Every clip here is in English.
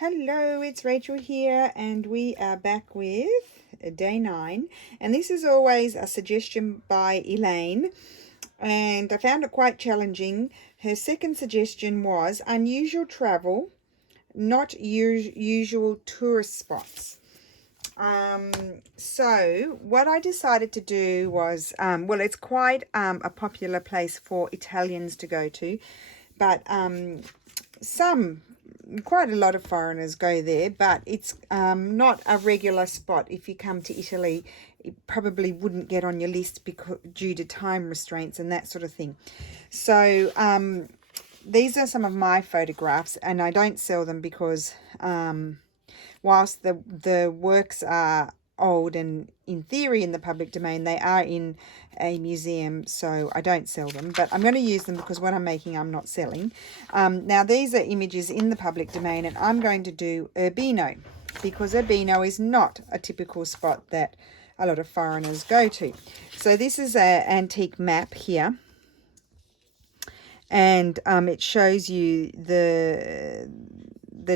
Hello, it's Rachel here, and we are back with day 9. And this is always a suggestion by Elaine, and I found it quite challenging. Her second suggestion was unusual travel, not usual tourist spots. So what I decided to do was, well, it's quite a popular place for Italians to go to, but quite a lot of foreigners go there, but it's not a regular spot. If you come to Italy, it probably wouldn't get on your list due to time restraints and that sort of thing. So these are some of my photographs, and I don't sell them because whilst the works are old and in theory in the public domain, they are in a museum, so I don't sell them, but I'm going to use them because what I'm making I'm not selling. Now these are images in the public domain, and I'm going to do Urbino because Urbino is not a typical spot that a lot of foreigners go to. So this is an antique map here, and it shows you the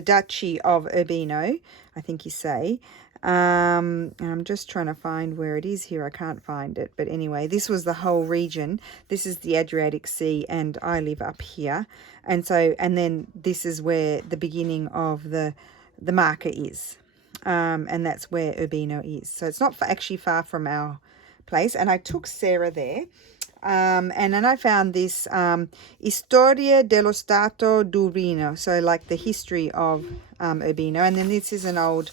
Duchy of Urbino, I think you say. And I'm just trying to find where it is here. I can't find it, but anyway, this was the whole region. This is the Adriatic Sea, and I live up here, and then this is where the beginning of the Marca is, and that's where Urbino is. So it's not actually far from our place, and I took Sarah there. And then I found this Storia dello Stato d'Urbino, so like the history of Urbino. And then this is an old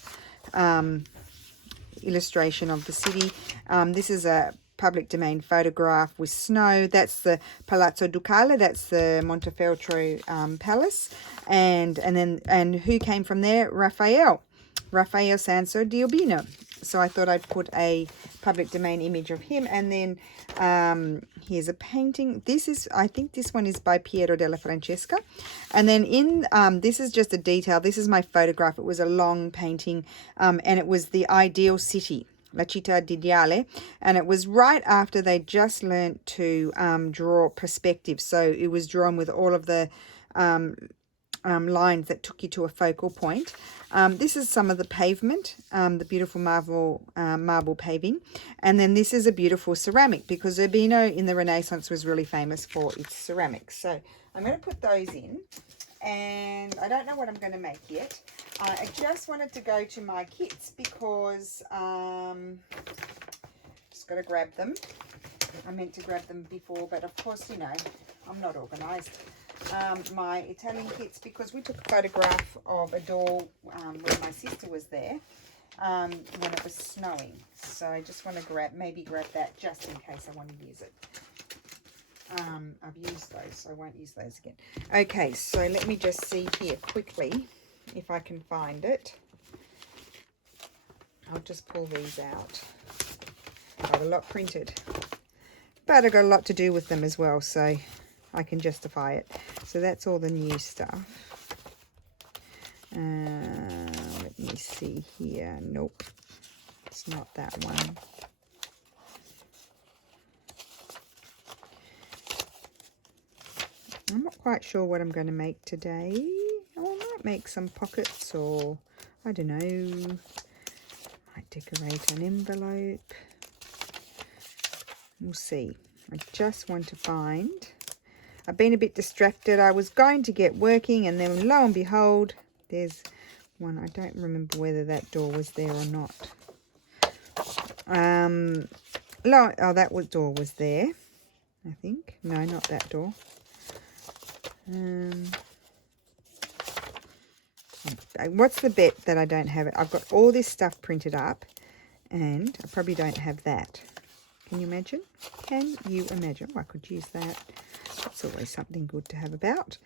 illustration of the city. This is a public domain photograph with snow. That's the Palazzo Ducale, that's the Montefeltro palace. And who came from there? Raphael Sanso di Urbino. So I thought I'd put a public domain image of him. And then here's a painting. I think this one is by Piero della Francesca. And then this is just a detail. This is my photograph. It was a long painting, and it was the ideal city, La Città d'Ideale. And it was right after they just learnt to draw perspective. So it was drawn with all of the lines that took you to a focal point. This is some of the pavement, the beautiful marble paving. And then this is a beautiful ceramic, because Urbino in the Renaissance was really famous for its ceramics. So I'm going to put those in, and I don't know what I'm going to make yet. I just wanted to go to my kits because just got to grab them. I meant to grab them before, but of course, you know, I'm not organised. My Italian kits, because we took a photograph of a door when my sister was there when it was snowing. So I just want to maybe grab that just in case I want to use it. I've used those, so I won't use those again. Okay, so let me just see here quickly if I can find it. I'll just pull these out. I've got a lot printed, but I've got a lot to do with them as well, so I can justify it. So that's all the new stuff. Let me see here. Nope, it's not that one. I'm not quite sure what I'm going to make today. Oh, I might make some pockets, or I don't know, might decorate an envelope. We'll see. I just want to find... I've been a bit distracted. I was going to get working, and then lo and behold, there's one. I don't remember whether that door was there or not. That door was there, I think. No, not that door. What's the bet that I don't have it? I've got all this stuff printed up, and I probably don't have that. Can you imagine? Can you imagine? Oh, I could use that. It's always something good to have about.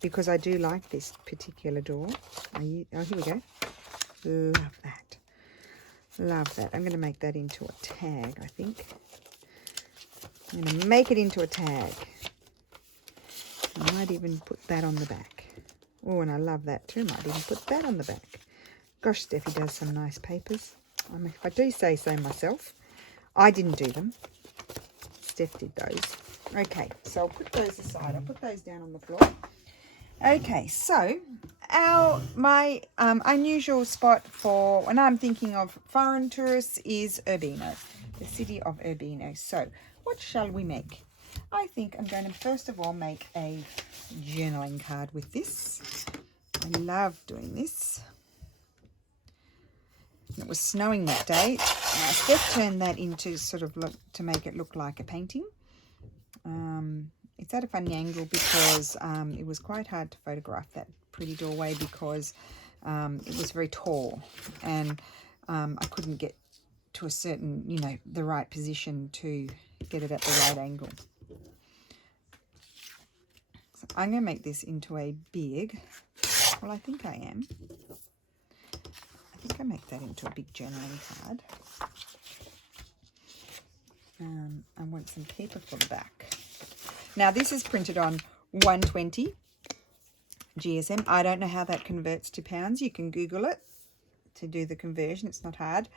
Because I do like this particular door. Oh, here we go. Love that. Love that. I'm going to make that into a tag, I think. I'm going to make it into a tag. I might even put that on the back. Oh, and I love that too. Might even put that on the back. Gosh, Steffi does some nice papers. If I do say so myself. I didn't do them. Steph did those. Okay, so I'll put those aside. I'll put those down on the floor. Okay, so my unusual spot for when I'm thinking of foreign tourists is Urbino, the city of Urbino. So what shall we make? I think I'm going to first of all make a journaling card with this. I love doing this. It was snowing that day. Steph turned that into sort of to make it look like a painting. It's at a funny angle because it was quite hard to photograph that pretty doorway because it was very tall, and I couldn't get to a certain, the right position to get it at the right angle. So I'm going to make this into a big, well, I think I am. I think I make that into a big journaling card. I want some paper for the back. Now this is printed on 120 GSM. I don't know how that converts to pounds. You can Google it to do the conversion. It's not hard.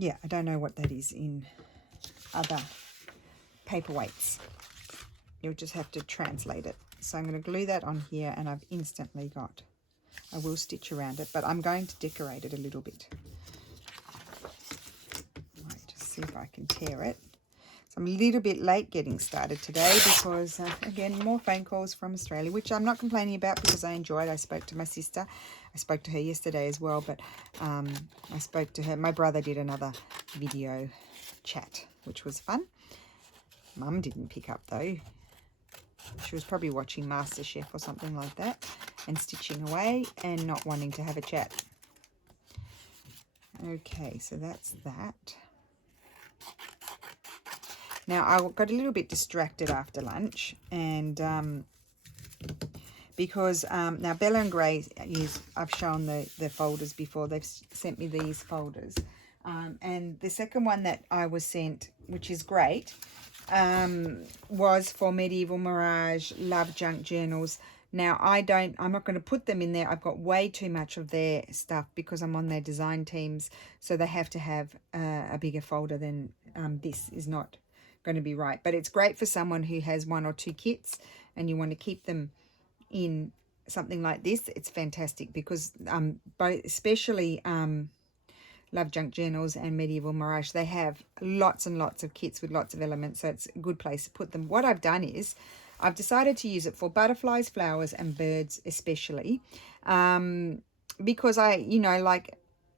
Yeah, I don't know what that is in other paperweights. You'll just have to translate it. So I'm going to glue that on here, and I've instantly got, I will stitch around it, but I'm going to decorate it a little bit. Right, just see if I can tear it. So I'm a little bit late getting started today because, again, more phone calls from Australia, which I'm not complaining about because I enjoyed. I spoke to my sister. I spoke to her yesterday as well, but I spoke to her. My brother did another video chat, which was fun. Mum didn't pick up, though. She was probably watching MasterChef or something like that and stitching away and not wanting to have a chat. Okay, so that's that. Now, I got a little bit distracted after lunch, and because now Bella and Gray I've shown the folders before. They've sent me these folders. And the second one that I was sent, which is great, was for Medieval Mirage Love Junk Journals. Now, I'm not going to put them in there. I've got way too much of their stuff because I'm on their design teams. So they have to have a bigger folder than this is not going to be right. But it's great for someone who has 1 or 2 kits and you want to keep them in something like this. It's fantastic because both, especially Love Junk Journals and Medieval Mirage, they have lots and lots of kits with lots of elements, so it's a good place to put them. What I've done is I've decided to use it for butterflies, flowers, and birds especially, because I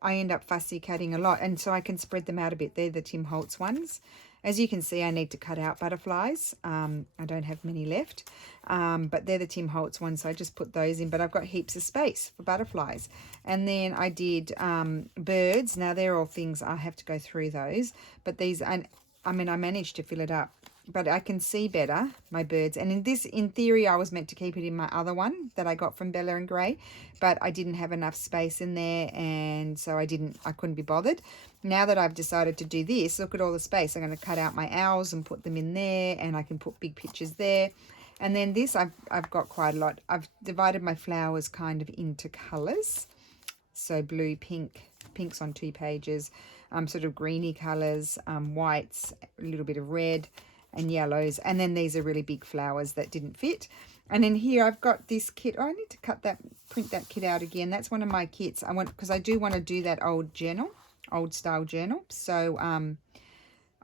end up fussy cutting a lot, and so I can spread them out a bit. They're the Tim Holtz ones. As you can see, I need to cut out butterflies. I don't have many left, but they're the Tim Holtz ones, so I just put those in. But I've got heaps of space for butterflies. And then I did birds. Now, they're all things I have to go through those. But these, I managed to fill it up. But I can see better my birds. And in theory, I was meant to keep it in my other one that I got from Bella and Gray. But I didn't have enough space in there, and so I couldn't be bothered. Now that I've decided to do this, look at all the space. I'm going to cut out my owls and put them in there, and I can put big pictures there. And then this, I've got quite a lot. I've divided my flowers kind of into colours. So blue, pinks on 2 pages, sort of greeny colours, whites, a little bit of red and yellows. And then these are really big flowers that didn't fit. And then here I've got this kit. Oh, I need to print that kit out again. That's one of my kits. Because I do want to do that old style journal. So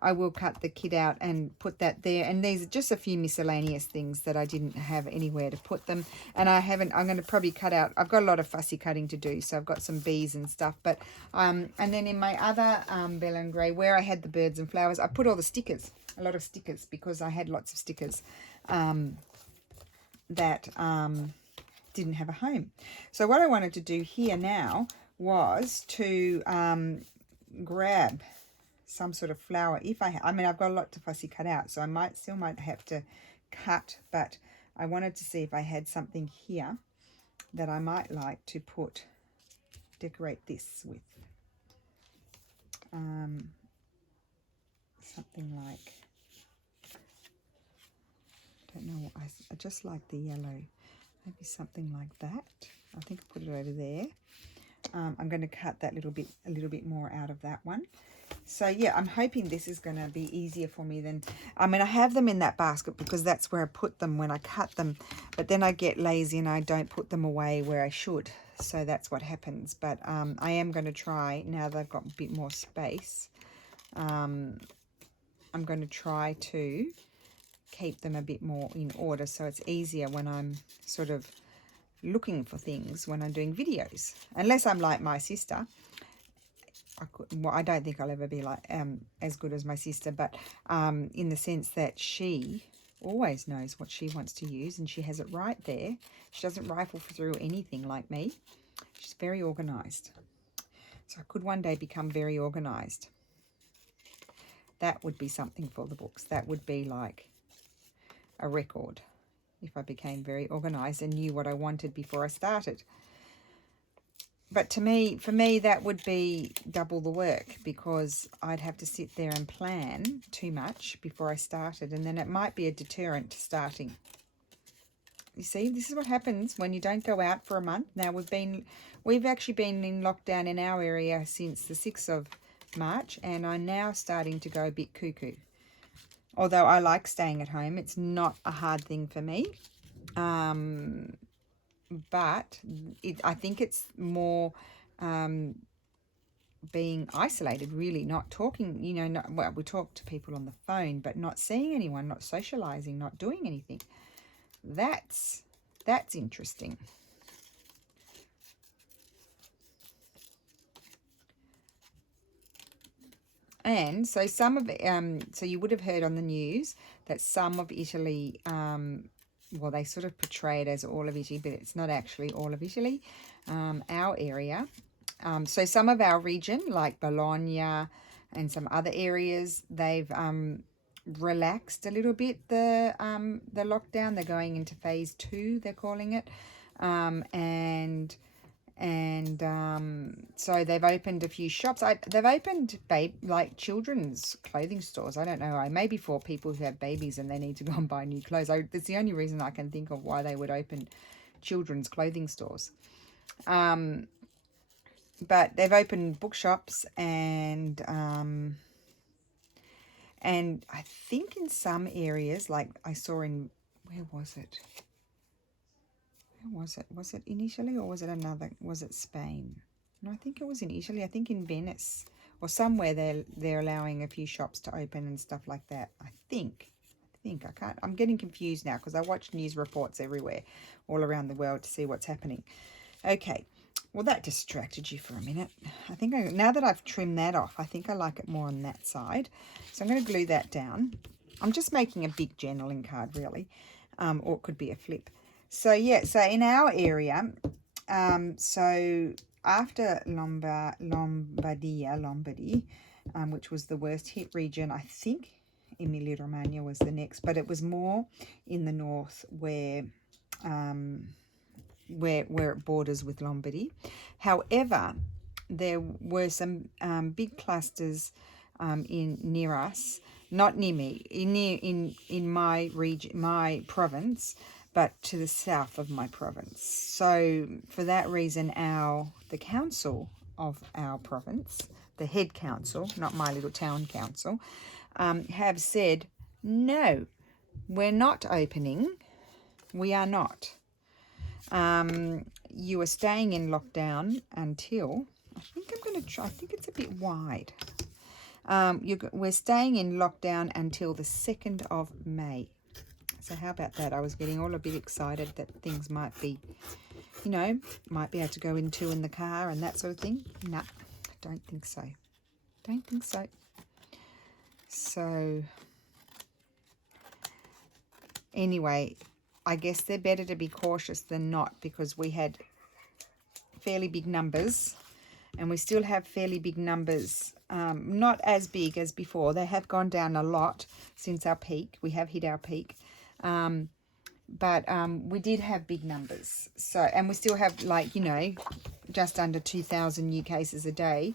I will cut the kit out and put that there. And these are just a few miscellaneous things that I didn't have anywhere to put them. And I'm going to probably cut out, I've got a lot of fussy cutting to do. So I've got some bees and stuff. But and then in my other Bella and Grey, where I had the birds and flowers, I put all the stickers, a lot of stickers, because I had lots of stickers that didn't have a home. So what I wanted to do here now was to grab some sort of flower. I've got a lot to fussy cut out, so I still might have to cut, but I wanted to see if I had something here that I might like to decorate this with. Something like, I don't know, I just like the yellow. maybe something like that. I think I put it over there. I'm going to cut that a little bit more out of that one. So yeah, I'm hoping this is going to be easier for me than, I mean, I have them in that basket because that's where I put them when I cut them, but then I get lazy and I don't put them away where I should. So that's what happens. But I am going to try, now that I've got a bit more space, I'm going to try to keep them a bit more in order so it's easier when I'm sort of looking for things when I'm doing videos. Unless I'm like my sister. Well, I don't think I'll ever be like as good as my sister, but in the sense that she always knows what she wants to use and she has it right there. She doesn't rifle through anything like me. She's very organized. So I could one day become very organized. That would be something for the books. That would be like a record if I became very organized and knew what I wanted before I started. But for me, that would be double the work because I'd have to sit there and plan too much before I started, and then it might be a deterrent to starting. You see, this is what happens when you don't go out for a month. Now we've actually been in lockdown in our area since the 6th of March, and I'm now starting to go a bit cuckoo. Although I like staying at home, it's not a hard thing for me. But I think it's more being isolated, really, not talking, you know, well, we talk to people on the phone, but not seeing anyone, not socializing, not doing anything. That's interesting. And so some of so you would have heard on the news that some of Italy, well, they sort of portray it as all of Italy, but it's not actually all of Italy, our area. So some of our region, like Bologna and some other areas, they've relaxed a little bit the lockdown. They're going into phase 2, they're calling it, so they've opened a few shops. They've opened like children's clothing stores. I don't know. Maybe for people who have babies and they need to go and buy new clothes. That's the only reason I can think of why they would open children's clothing stores. But they've opened bookshops and I think in some areas, like I saw in, where was it? Was it in Italy or was it Spain? No, I think it was in Italy. I think in Venice or somewhere they're allowing a few shops to open and stuff like that. I think I'm getting confused now because I watch news reports everywhere, all around the world to see what's happening. Okay, well that distracted you for a minute. I think now that I've trimmed that off, I think I like it more on that side. So I'm going to glue that down. I'm just making a big journaling card really, or it could be a flip. So yeah, so in our area, so after Lombardy, which was the worst hit region, I think Emilia-Romagna was the next, but it was more in the north where it borders with Lombardy. However, there were some big clusters near us, not near me, in my region, my province, but to the south of my province. So for that reason, the council of our province, the head council, not my little town council, have said, no, we're not opening. We are not. You are staying in lockdown until, I think I'm going to try, I think it's a bit wide. We're staying in lockdown until the 2nd of May. So how about that? I was getting all a bit excited that things might be, you know, might be able to go into in the car and that sort of thing. No, don't think so. Don't think so. So anyway, I guess they're better to be cautious than not because we had fairly big numbers and we still have fairly big numbers. Not as big as before. They have gone down a lot since our peak. We have hit our peak. But we did have big numbers. So, and we still have, like, you know, just under 2,000 new cases a day,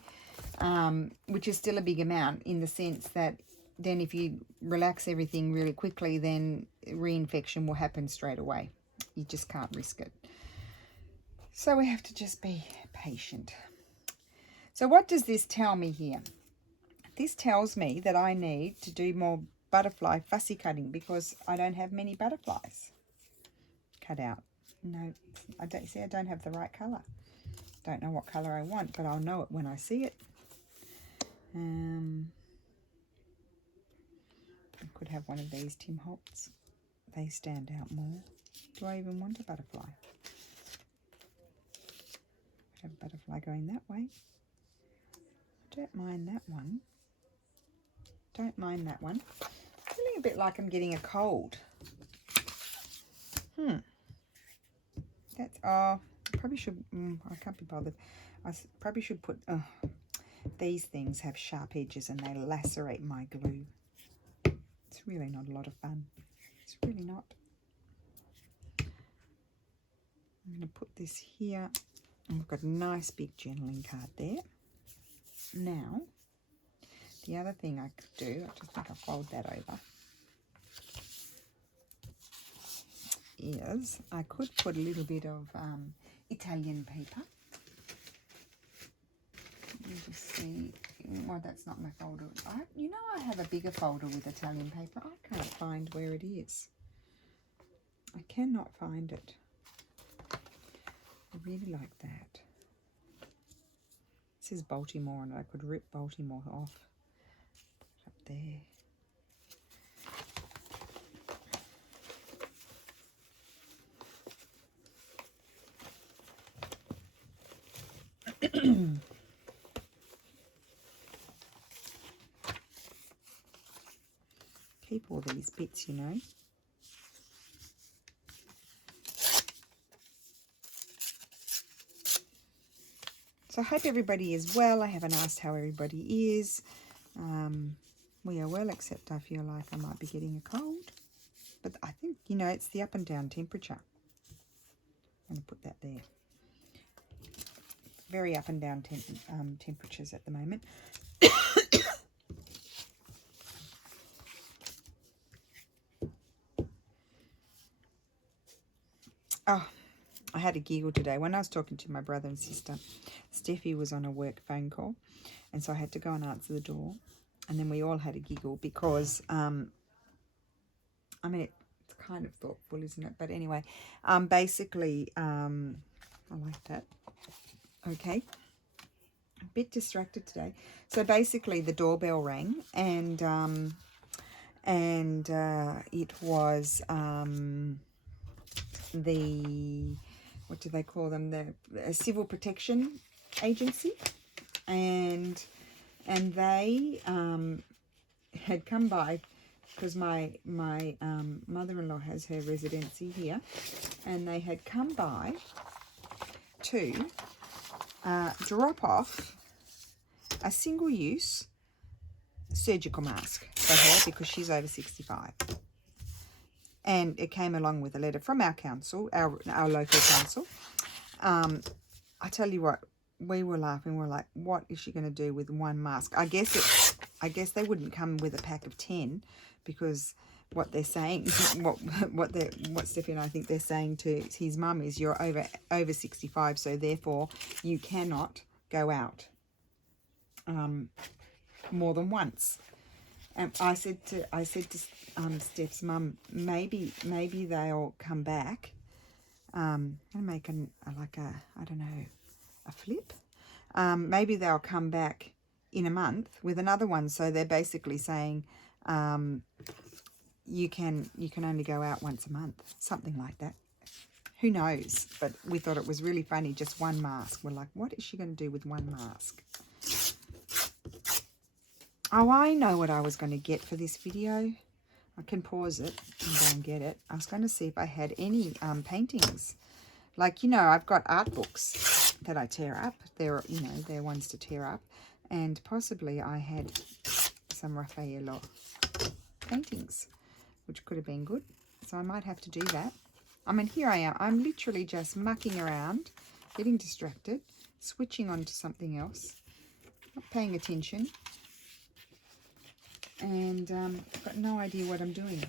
which is still a big amount in the sense that then if you relax everything really quickly, then reinfection will happen straight away. you just can't risk it. So we have to just be patient. So what does this tell me here? This tells me that I need to do more butterfly fussy cutting because I don't have many butterflies cut out. No, I don't have the right colour. Don't know what colour I want, but I'll know it when I see it. I could have one of these Tim Holtz. They stand out more. Do I even want a butterfly? Could have a butterfly going that way. Don't mind that one. Don't mind that one. Feeling a bit like I'm getting a cold. That's, probably should, I can't be bothered. I probably should put, these things have sharp edges and they lacerate my glue. It's really not a lot of fun. It's really not. I'm going to put this here. And we've got a nice big journaling card there. Now, the other thing I could do, I just think I'll fold that over, is I could put a little bit of Italian paper. Let me just see. Well, that's not my folder. You know, I have a bigger folder with Italian paper. I can't find where it is. I cannot find it. I really like that. This is Baltimore, and I could rip Baltimore off. Up there. Keep all these bits, you know. So I hope everybody is well. I haven't asked how everybody is. We are well, except I feel like I might be getting a cold. But I think, you know, it's the up and down temperature. I'm going to put that there. Very up and down temperatures at the moment. Oh, I had a giggle today. When I was talking to my brother and sister, Steffi was on a work phone call, and so I had to go and answer the door. And then we all had a giggle because, I mean, it's kind of thoughtful, isn't it? But anyway, basically, I like that. Okay. A bit distracted today. So basically the doorbell rang, and it was the, what do they call them, the civil protection agency, and they had come by because my mother-in-law has her residency here, and they had come by to drop off a single-use surgical mask for her because she's over 65. And it came along with a letter from our council, our local council. I tell you what, we were laughing. We're like, what is she going to do with one mask? I guess they wouldn't come with a pack of 10, because what they're saying, what Steffi and I think they're saying to his mum is, you're over 65, so therefore you cannot go out more than once. And I said to Steph's mum, maybe they'll come back and make I don't know, a flip. Maybe they'll come back in a month with another one. So they're basically saying you can only go out once a month, something like that. Who knows? But we thought it was really funny, just one mask. We're like, what is she going to do with one mask? Oh, I know what I was going to get for this video. I can pause it and go and get it. I was going to see if I had any paintings. Like, you know, I've got art books that I tear up. They're, you know, they're ones to tear up. And possibly I had some Raffaello paintings, which could have been good. So I might have to do that. I mean, here I am. I'm literally just mucking around, getting distracted, switching on to something else, not paying attention. And I've got no idea what I'm doing.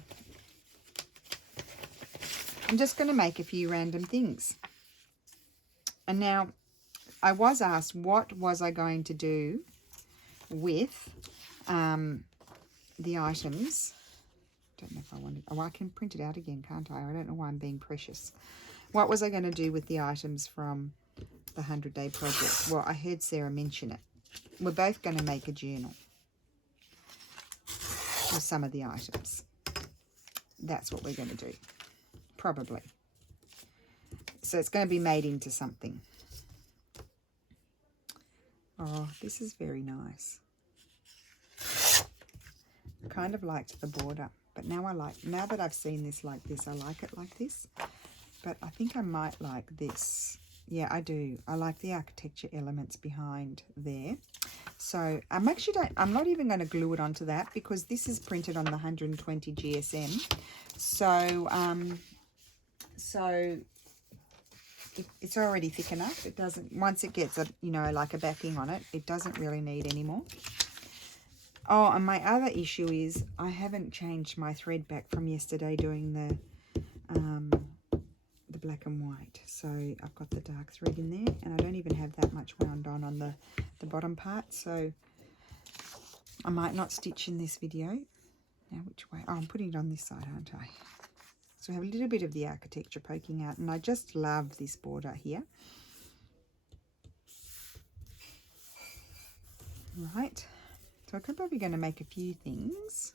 I'm just going to make a few random things. And now I was asked what was I going to do with the items. Don't know if I wanted, oh, I can print it out again, can't I? I don't know why I'm being precious. What was I going to do with the items from the 100-day project? Well, I heard Sarah mention it. We're both going to make a journal with some of the items. That's what we're going to do, probably. So it's going to be made into something. Oh, this is very nice. I kind of liked the border, but now now that I've seen this like this, I like it like this. But I think I might like this. Yeah, I do. I like the architecture elements behind there. So I'm not even going to glue it onto that because this is printed on the 120 GSM. So, it's already thick enough. It doesn't, once it gets like a backing on it, it doesn't really need any more. Oh, and my other issue is I haven't changed my thread back from yesterday doing the black and white. So I've got the dark thread in there, and I don't even have that much wound on the bottom part. So I might not stitch in this video. Now which way? Oh, I'm putting it on this side, aren't I? So I have a little bit of the architecture poking out, and I just love this border here. Right, so I'm probably going to make a few things.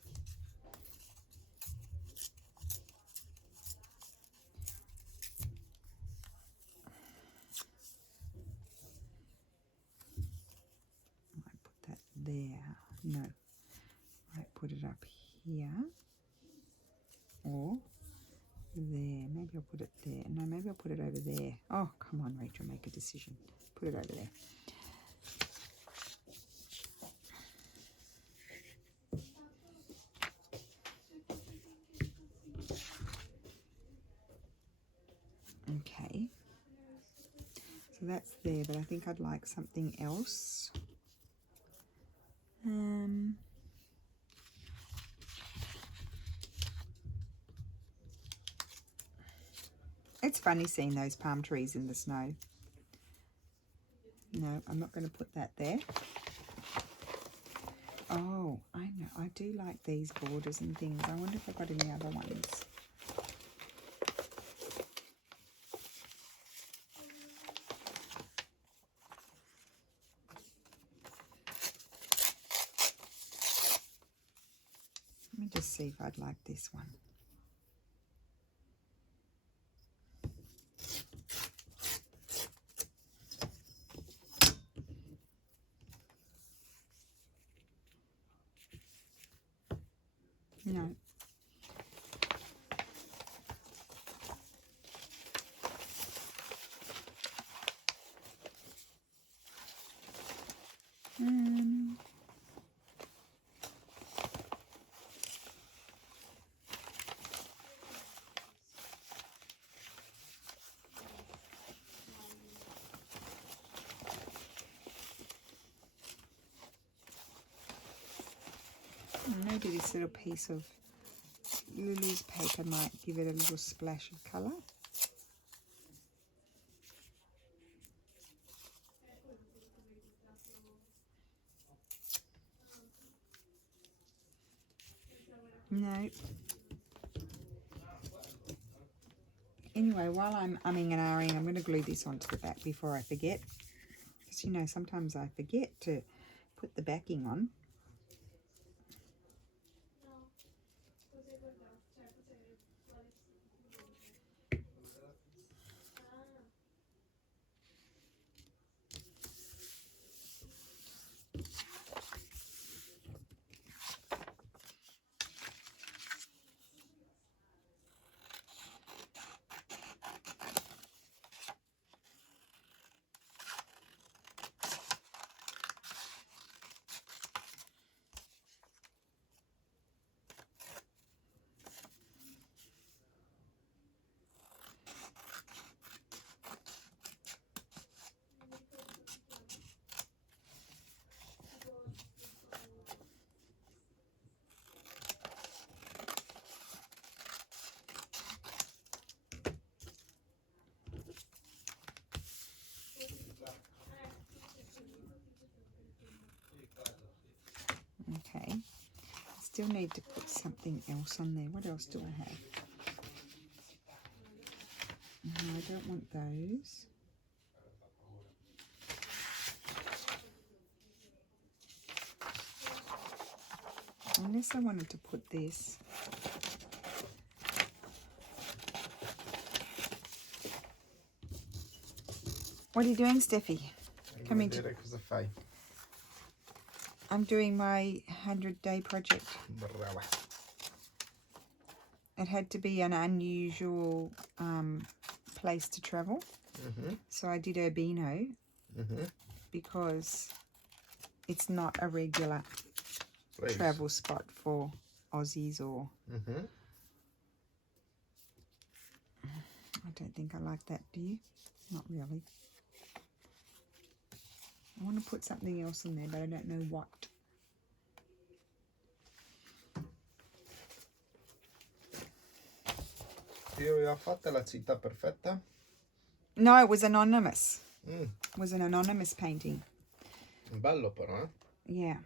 I might put that there. No, I might put it up here or there. Maybe I'll put it there. No, maybe I'll put it over there. Oh, come on, Rachel, make a decision. Put it over there. Okay, so that's there, but I think I'd like something else. It's funny seeing those palm trees in the snow. No, I'm not going to put that there. Oh, I know, I do like these borders and things. I wonder if I've got any other ones. Let me just see if I'd like this one. No. Maybe this little piece of Lulu's paper might give it a little splash of colour. No. Anyway, while I'm umming and ahhing, I'm going to glue this onto the back before I forget. Because, sometimes I forget to put the backing on. Okay. I still need to put something else on there. What else do I have? No, I don't want those. Unless I wanted to put this. What are you doing, Steffi? Come into. I'm doing my 100-day project. Brava. It had to be an unusual place to travel. So I did Urbino because it's not a regular travel spot for Aussies or... I don't think I like that, do you? Not really. I want to put something else in there, but I don't know what. Io avevo fatta la città perfetta? No, it was anonymous. It was an anonymous painting. Bello però, eh? Yeah.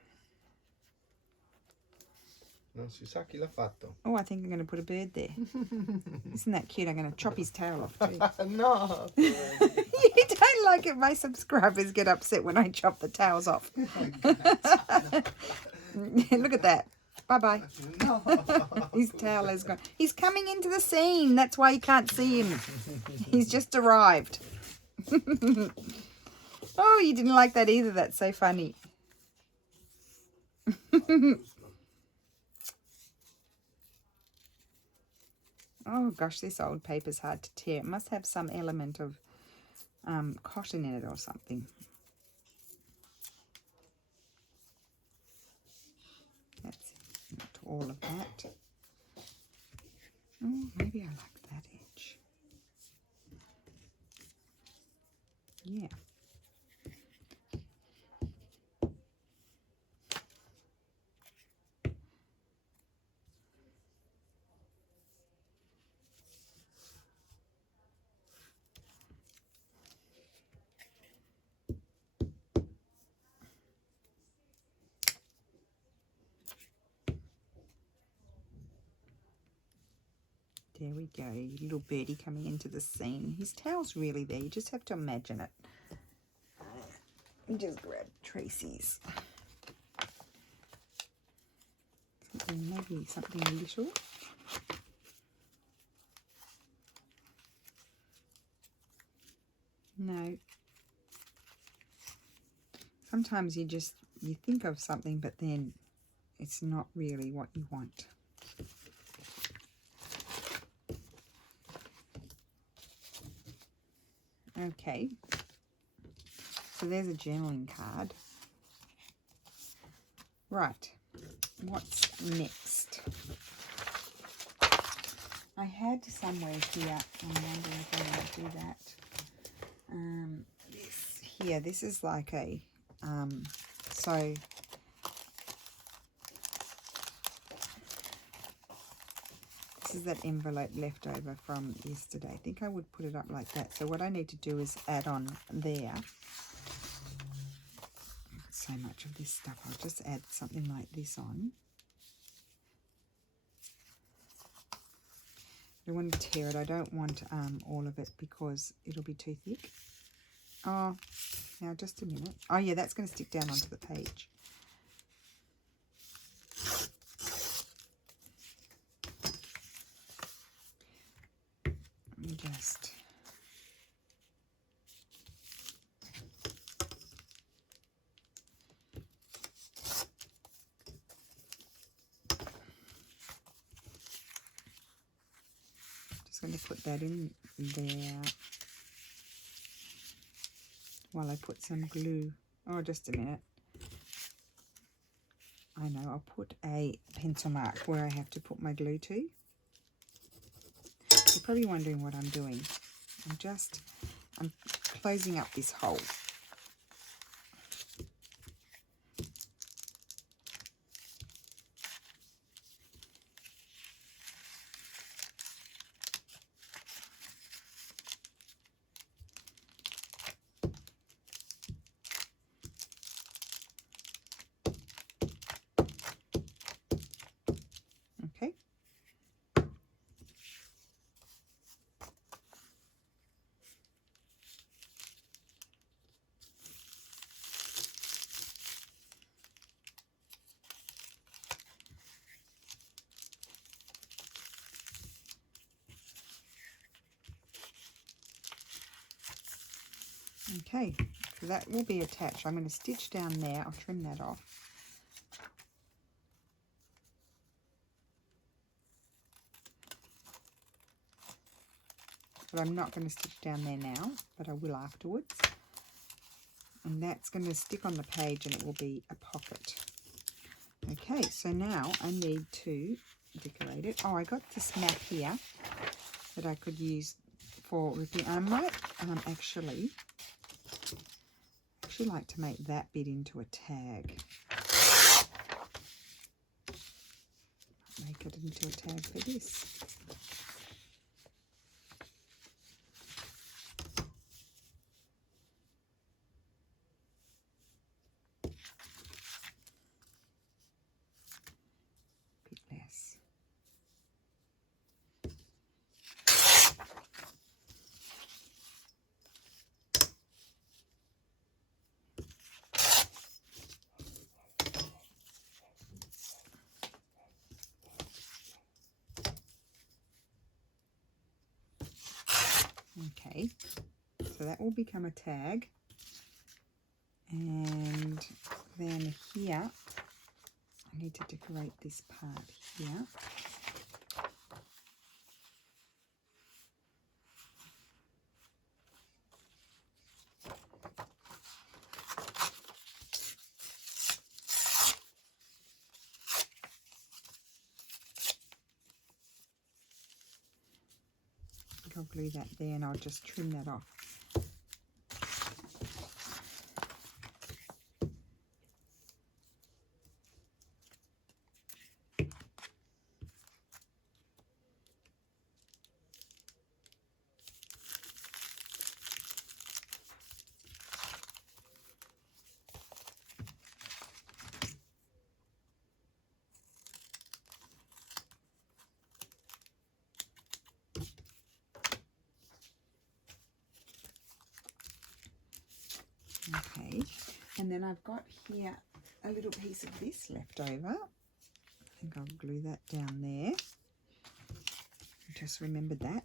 Non si sa chi l'ha fatto. Oh, I think I'm going to put a bird there. Isn't that cute? I'm going to chop his tail off too. No! You don't like it. My subscribers get upset when I chop the tails off. Look at that. Bye-bye. No! His tail is gone. He's coming into the scene. That's why you can't see him. He's just arrived. Oh, you didn't like that either. That's so funny. Oh gosh, this old paper's hard to tear. It must have some element of cotton in it or something. That's not all of that. Oh, maybe I like that edge. Yeah. There we go, little birdie coming into the scene. His tail's really there, you just have to imagine it. Just grab Tracy's. Maybe something little. No. Sometimes you think of something, but then it's not really what you want. Okay, so there's a journaling card. Right, what's next? I had somewhere here, I'm wondering if I want to do that. This is like a, so this is that envelope left over from yesterday. I think I would put it up like that. So what I need to do is add on there. So much of this stuff. I'll just add something like this on. I don't want to tear it. I don't want all of it because it'll be too thick. Oh, now just a minute. Oh yeah, that's going to stick down onto the page. Let me just... going to put that in there while I put some glue. Oh, just a minute. I know, I'll put a pencil mark where I have to put my glue to. You're probably wondering what I'm doing. I'm closing up this hole. Okay, so that will be attached. I'm going to stitch down there. I'll trim that off. But I'm not going to stitch down there now, but I will afterwards. And that's going to stick on the page and it will be a pocket. Okay, so now I need to decorate it. Oh, I got this mat here that I could use for ripping. I might actually like to make that bit into a tag. Make it into a tag for this. Bit less. Okay, so that will become a tag, and then here I need to decorate this part here. I'll glue that there and I'll just trim that off. Okay, and then I've got here a little piece of this left over. I think I'll glue that down there. Just remembered that.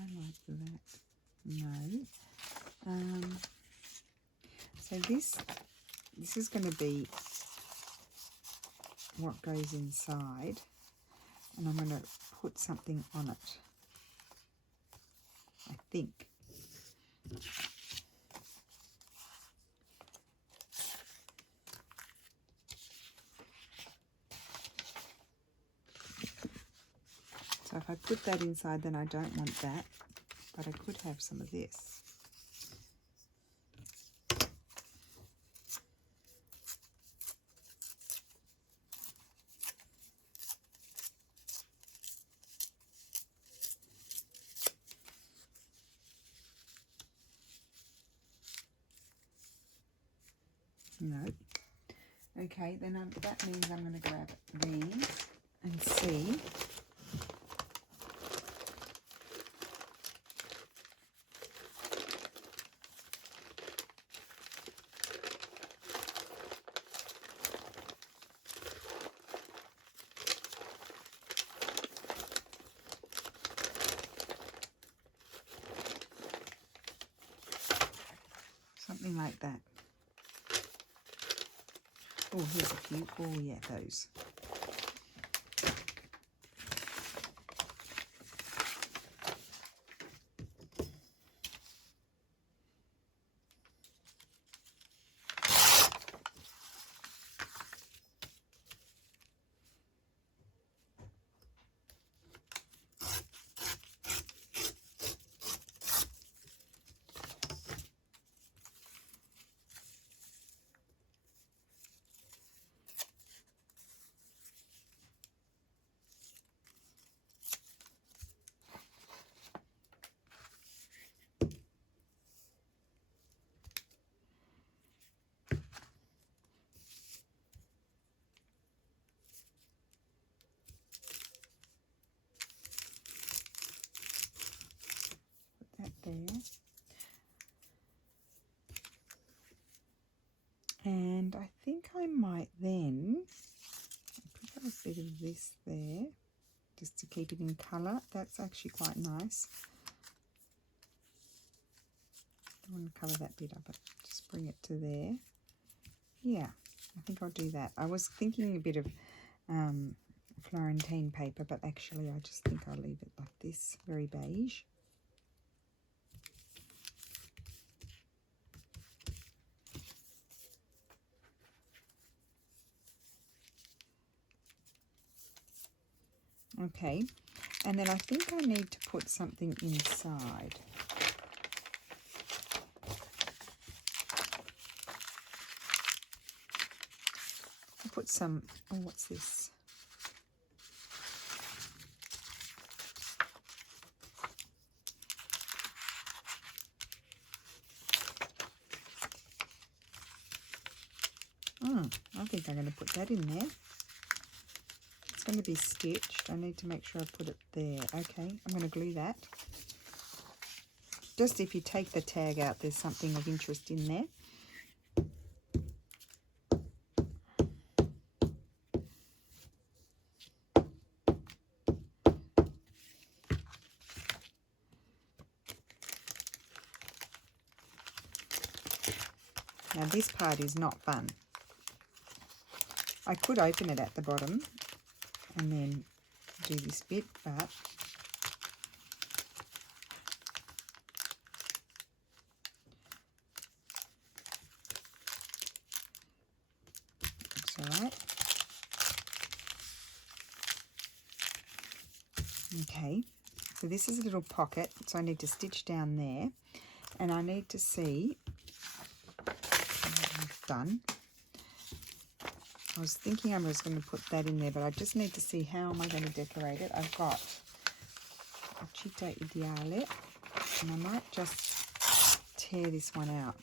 I like that. No. So this is going to be what goes inside, and I'm going to put something on it, I think. So if I put that inside, then I don't want that, but I could have some of this. No. Okay, then that means I'm going to grab these and see. Something like that. Oh, here's a few. Oh, yeah, those. there. And I think I might then put a bit of this there just to keep it in colour. That's actually quite nice. I want to colour that bit up, but just bring it to there. Yeah, I think I'll do that. I was thinking a bit of Florentine paper, but actually I just think I'll leave it like this, very beige. Okay, and then I think I need to put something inside. I'll put some, oh, what's this? I think I'm going to put that in there. It's going to be stitched. I need to make sure I put it there. Okay, I'm going to glue that. Just if you take the tag out, there's something of interest in there. Now this part is not fun. I could open it at the bottom and then do this bit, but it's all right. Okay, so this is a little pocket, so I need to stitch down there, and I need to see done. I was thinking I was going to put that in there, but I just need to see how am I going to decorate it. I've got a Città Ideale, and I might just tear this one out.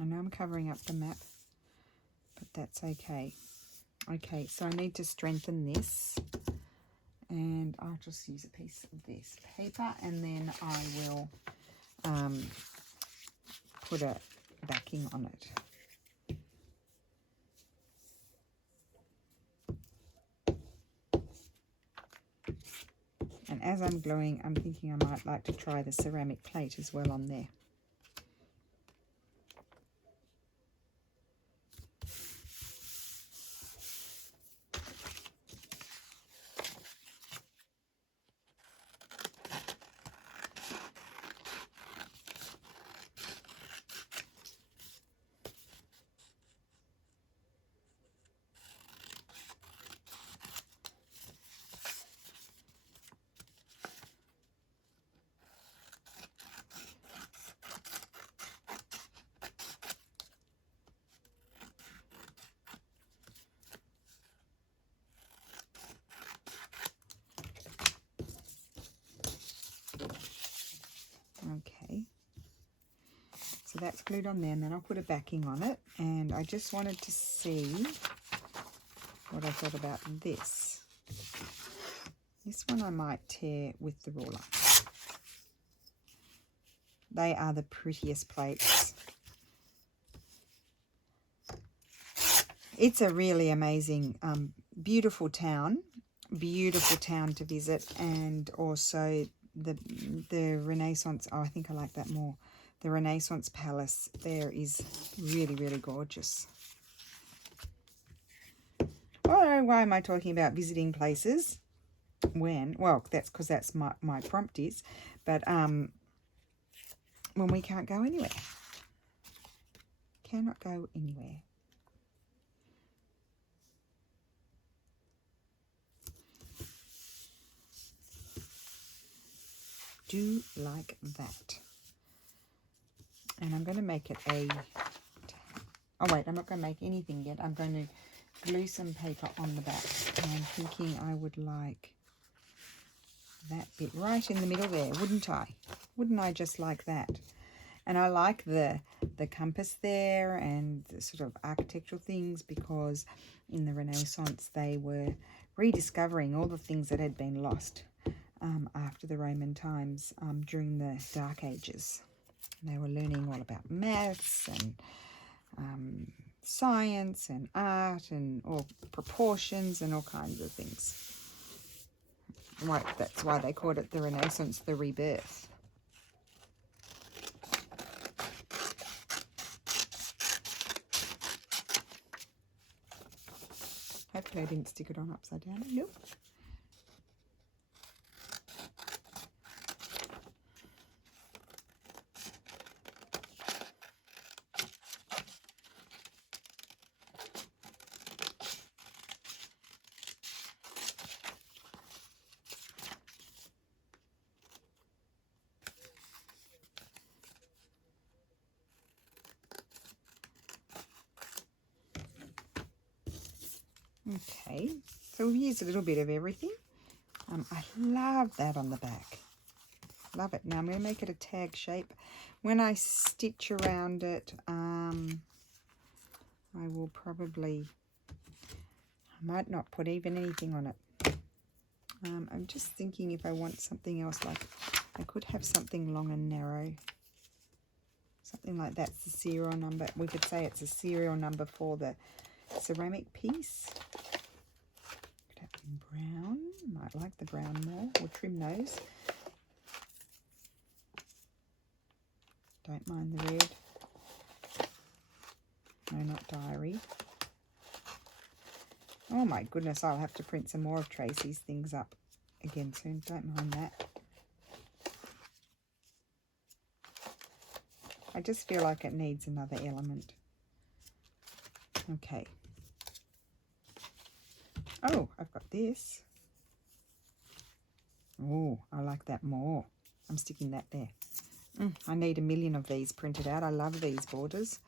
I know I'm covering up the map, but that's okay. Okay, so I need to strengthen this, and I'll just use a piece of this paper, and then I will put a backing on it. And as I'm gluing, I'm thinking I might like to try the ceramic plate as well on there. Okay, so that's glued on there, and then I'll put a backing on it, and I just wanted to see what I thought about this. This one I might tear with the ruler. They are the prettiest plates. It's a really amazing, beautiful town to visit, and also the Renaissance. Oh, I think I like that more. The Renaissance Palace there is really, really gorgeous. Oh, why am I talking about visiting places? When? Well, that's because that's my prompt is. But when we can't go anywhere. Cannot go anywhere. Do like that. And I'm going to make it a... Oh, wait, I'm not going to make anything yet. I'm going to glue some paper on the back. And I'm thinking I would like that bit right in the middle there, wouldn't I? Wouldn't I just like that? And I like the compass there and the sort of architectural things, because in the Renaissance they were rediscovering all the things that had been lost after the Roman times during the Dark Ages. They were learning all about maths and science and art and all proportions and all kinds of things. Right, that's why they called it the Renaissance, the rebirth. Hopefully I didn't stick it on upside down. Nope. Okay, so we've used a little bit of everything. I love that on the back. Love it. Now I'm going to make it a tag shape. When I stitch around it, I will probably, I might not put even anything on it. I'm just thinking if I want something else, like I could have something long and narrow. Something like that's the serial number. We could say it's a serial number for the ceramic piece. Could have in brown. Might like the brown more. We'll trim those. Don't mind the red. No, not diary. Oh my goodness, I'll have to print some more of Tracy's things up again soon. Don't mind that. I just feel like it needs another element. Okay. Oh, I've got this. Oh, I like that more. I'm sticking that there. I need 1,000,000 of these printed out. I love these borders.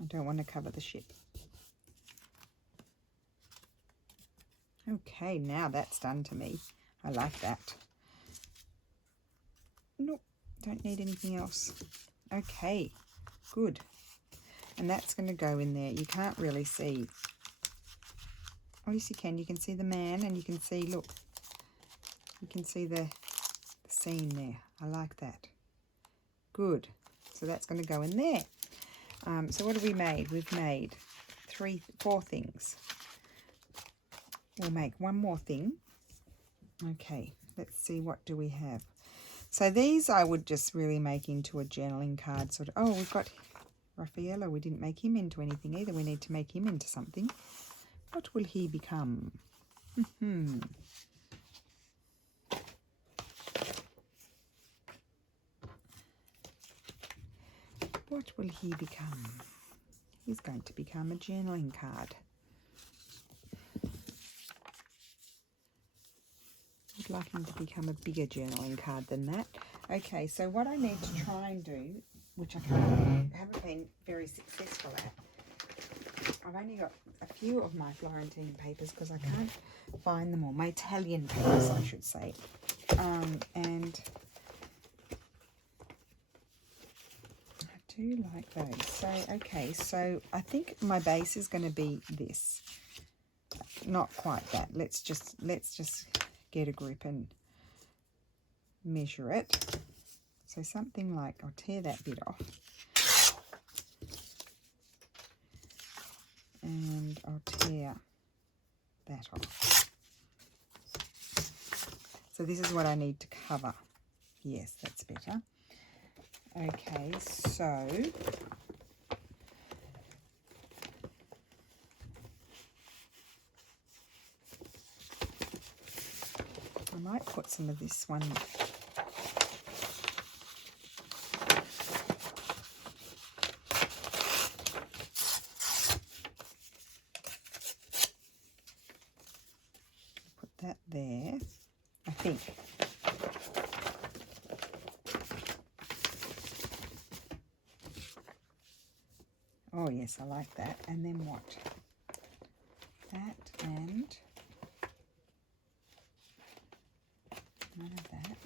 I don't want to cover the ship. Okay, now that's done to me. I like that. Nope, don't need anything else. Okay, good. And that's going to go in there. You can't really see. Oh, yes, you can. You can see the man, and you can see, look, you can see the scene there. I like that. Good. So that's going to go in there. So what have we made? We've made 4 things. We'll make one more thing. Okay, let's see, what do we have? So these I would just really make into a journaling card sort of. Oh, we've got Raffaello. We didn't make him into anything either. We need to make him into something. What will he become? What will he become? He's going to become a journaling card. I'd like him to become a bigger journaling card than that. Okay, so what I need to try and do, which I haven't been very successful at, I've only got a few of my Florentine papers because I can't find them all. My Italian papers, I should say. And I do like those. So, okay, so I think my base is going to be this. Not quite that. Let's just get a grip and measure it. So something like, I'll tear that bit off. And I'll tear that off. So this is what I need to cover. Yes, that's better. Okay, so I might put some of this one. think. Oh yes, I like that. And then what? That and none of that.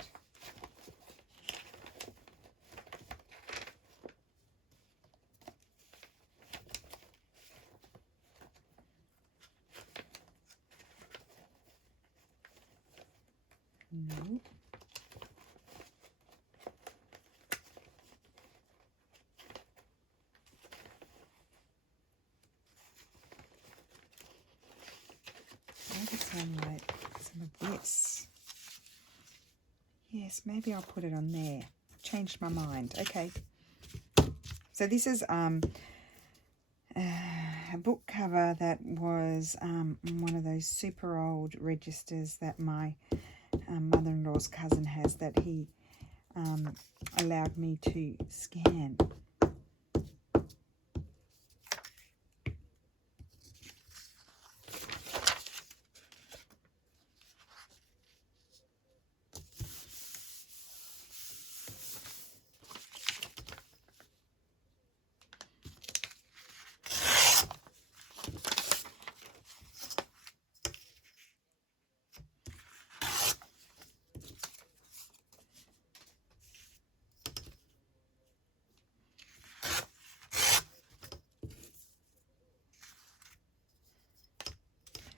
No. Maybe some like some of this. Yes, maybe I'll put it on there. Changed my mind. Okay. So this is a book cover that was one of those super old registers that my mother-in-law's cousin has, that he allowed me to scan.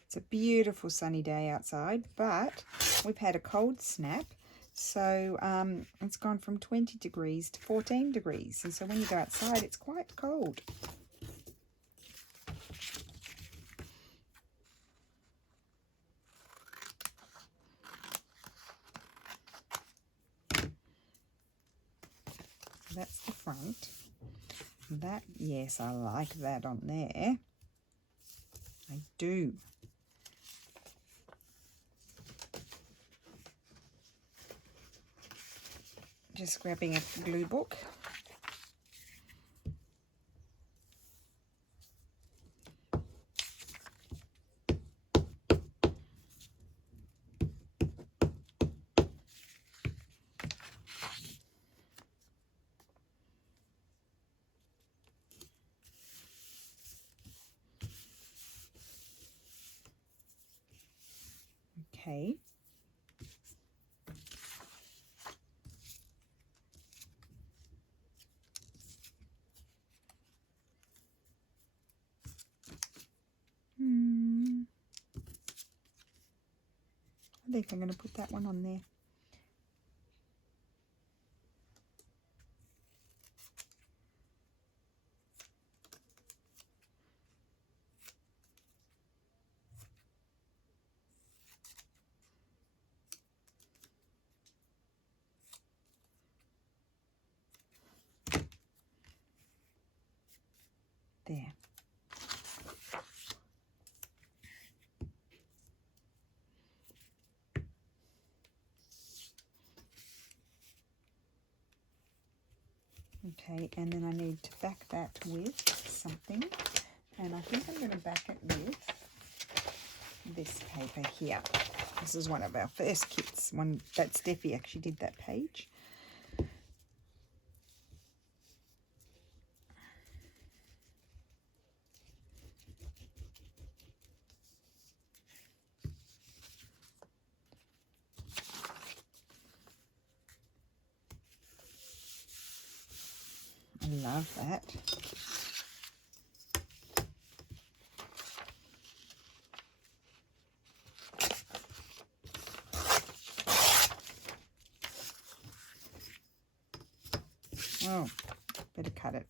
It's a beautiful sunny day outside, but we've had a cold snap. So it's gone from 20 degrees to 14 degrees. And so when you go outside, it's quite cold. That's the front. That, yes, I like that on there. I do. Just grabbing a glue book. Okay. I think I'm going to put that one on there. There. Okay, and then I need to back that with something. And I think I'm going to back it with this paper here. This is one of our first kits. One that Steffi actually did that page. I love that. Oh, better cut it.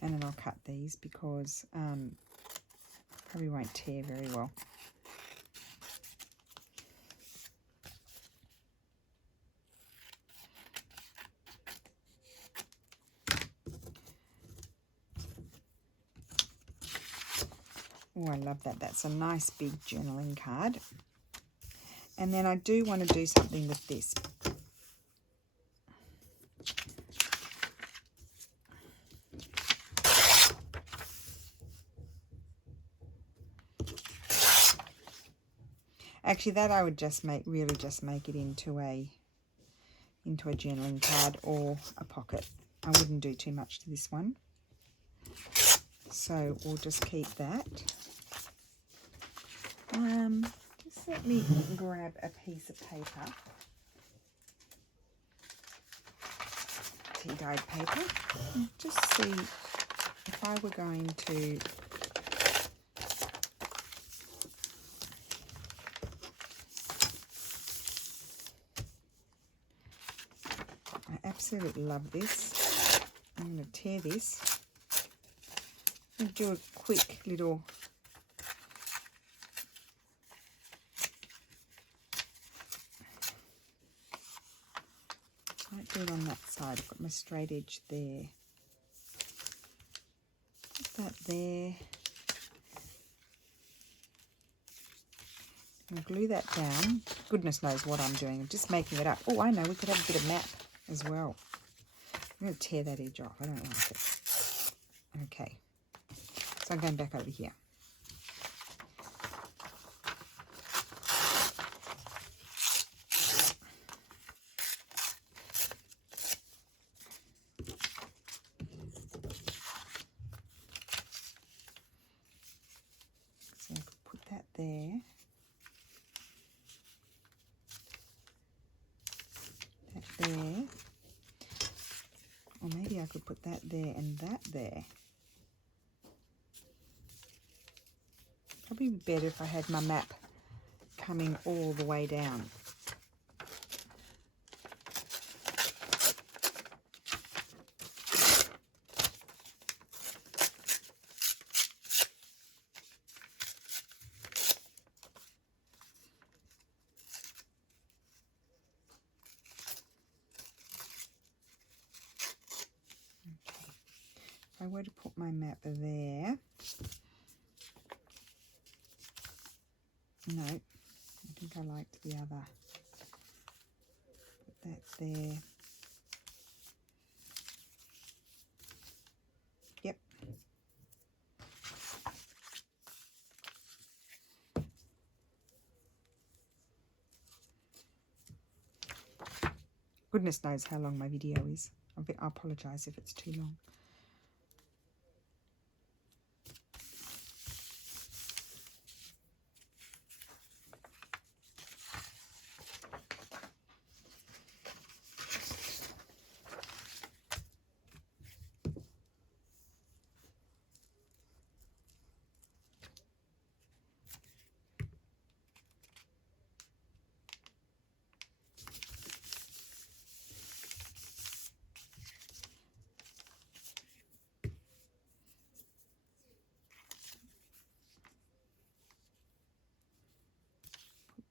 And then I'll cut these because probably won't tear very well. Oh, I love that. That's a nice big journaling card. And then I do want to do something with this. Actually, that I would just make it into a journaling card or a pocket. I wouldn't do too much to this one. So we'll just keep that. Just let me grab a piece of paper. Tea-dyed paper. And just see if I were going to I absolutely love this. I'm going to tear this and do a quick little might do it on that side. I've got my straight edge there. Put that there. And glue that down. Goodness knows what I'm doing. I'm just making it up. Oh, I know. We could have a bit of map as well. I'm going to tear that edge off. I don't like it. Okay. So I'm going back over here. So I could put that there. That there. Or maybe I could put that there and that there. Probably better if I had my map coming all the way down. If I were to put my map there, no, I think I liked the other. Put that there. Yep. Goodness knows how long my video is. I apologise if it's too long.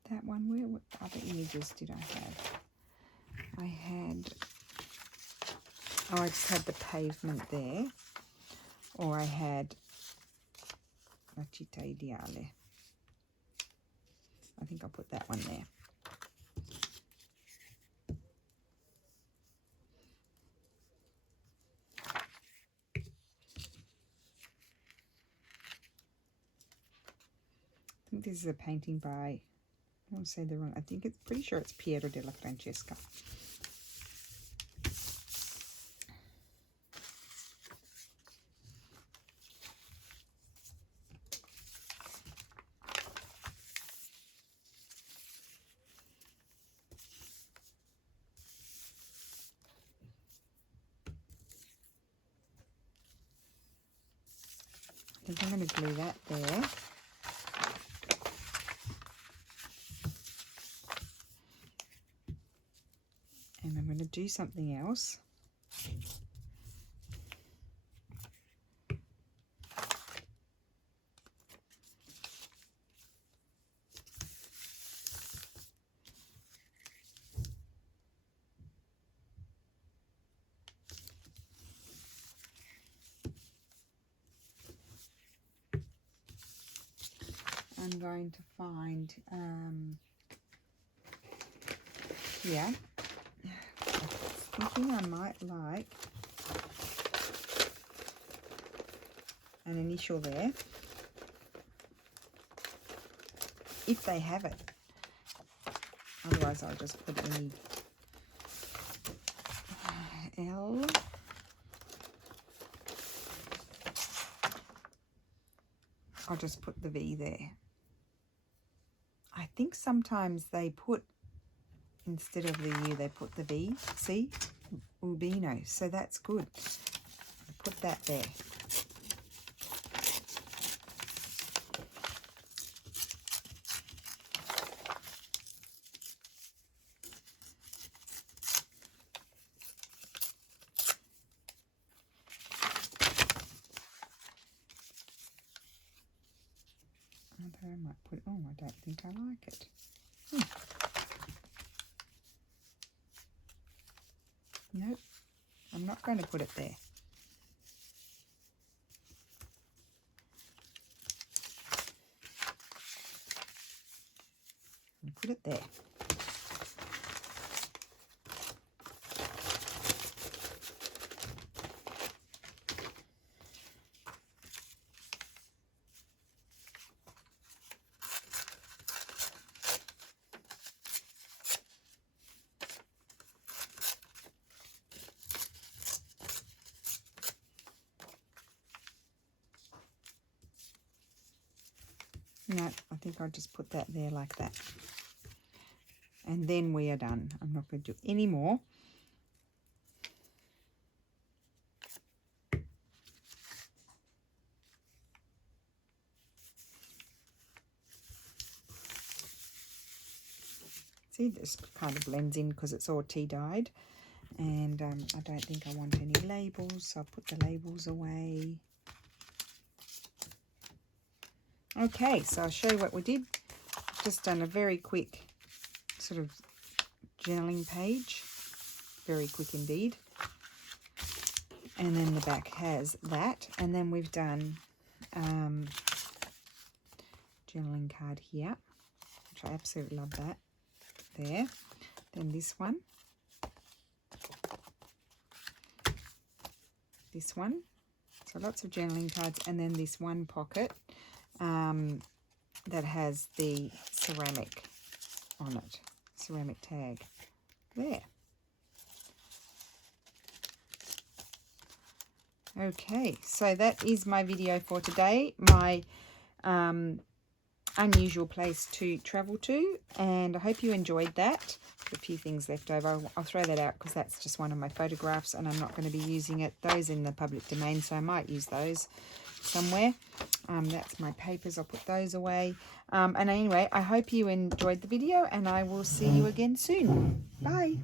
That one, what other images did I have? I just had the pavement there, or I had La Città Ideale. I think I'll put that one there. I think this is a painting by, I don't want to say the wrong, I think it's pretty sure it's Piero della Francesca. I think I'm going to glue that there. And I'm going to do something else. I'm going to find, yeah, I was thinking I might like an initial there, if they have it. Otherwise I'll just put any L. I'll just put the V there. I think sometimes they put, instead of the U, they put the V. See? Ubino. So that's good. Put that there. I might put, oh, I don't think I like it. Nope, I'm not going to put it there. I'll put it there. No, I think I'll just put that there like that. And then we are done. I'm not going to do any more. See, this kind of blends in because it's all tea dyed. And I don't think I want any labels, so I'll put the labels away. Okay, so I'll show you what we did. Just done a very quick sort of journaling page. Very quick indeed. And then the back has that. And then we've done journaling card here, which I absolutely love that. There. Then this one. This one. So lots of journaling cards. And then this one pocket. That has the ceramic on it, ceramic tag there. Okay, so that is my video for today, my unusual place to travel to, and I hope you enjoyed that. A few things left over. I'll throw that out because that's just one of my photographs and I'm not going to be using it. Those in the public domain, so I might use those somewhere. That's my papers. I'll put those away. And anyway, I hope you enjoyed the video and I will see you again soon. Bye.